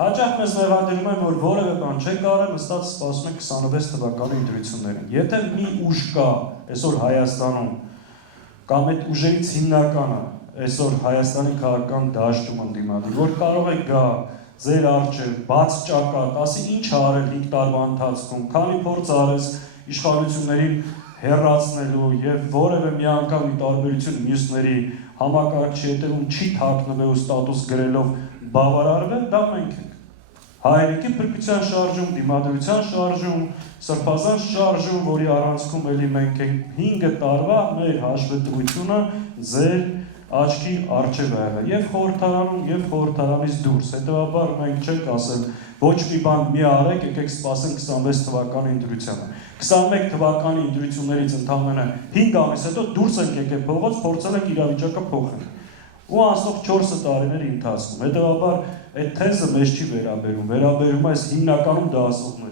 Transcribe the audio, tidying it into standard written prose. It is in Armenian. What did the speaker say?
Հաճախ մեզ մեղադրում են, որ որևէ բան չենք արել, նստած սպասում ենք 26 թվականի ընտրություններին։ Եթե մի ուժ կա այսօր Հայաստանում, կամ այդ ուժերից հիմնականը այսօր Հայաստանի քաղաքական դաշտում ընդդիմադիր, որ կարող է գա ձեր առջև, բաց ճակատ, ասի ինչ արել 5 տարվա ընթացքում, քանի փորձ արես իշխանություններին հեռացնելու եւ որևէ մի անգամ տարբերություն մյուսների համակարգչի հետևում չի թաքնվել ու ստատուս գրելով բավարարվել, դա մենք ենք։ Հայերենի փրկության շարժում, դիմադրության շարժում, սրբազան շարժում, որի առանցքում էլի մենք ենք 5 տարվա մեր հաշվետվությունը ձեր աչքի առջև է եղել եւ խորհրդարանում եւ խորհրդարանից դուրս։ Հետեւաբար մենք չենք ասել ոչ մի բան մի արեք, եկեք սպասենք 26 թվականի ընտրությանը։ 21 թվականի ընտրություններից ընդամենը 5 ամիս հետո դուրս ենք եկել փողոց, փորձել ենք իրավիճակը փոխել։ Ու անցնող 4 տարիների ընթացքում։ Հետեւաբար այդ թեզը մեզ չի վերաբերում, վերաբերում է հիմնականում դասողներին։